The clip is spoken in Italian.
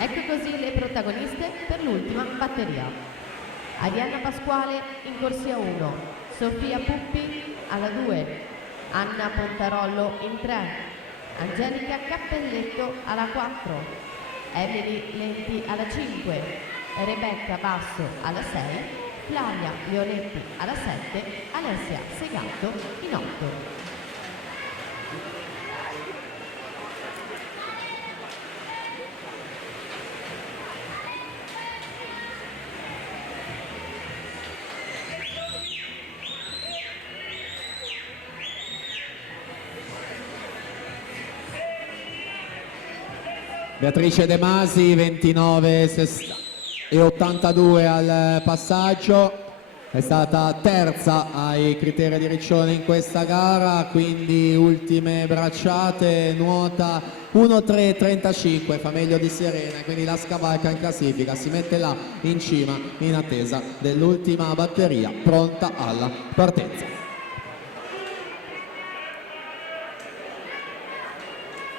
Ecco così le protagoniste per l'ultima batteria. Arianna Pasquale in corsia 1, Sofia Puppi alla 2, Anna Pontarollo in 3, Angelica Cappelletto alla 4, Emily Lenti alla 5, Rebecca Basso alla 6, Flavia Leonetti alla 7, Alessia Segato in 8. Beatrice De Masi 29,82 al passaggio, è stata terza ai criteri di Riccione in questa gara, quindi ultime bracciate, nuota 1.3.35, fa meglio di Serena, quindi la scavalca in classifica, si mette là in cima in attesa dell'ultima batteria pronta alla partenza.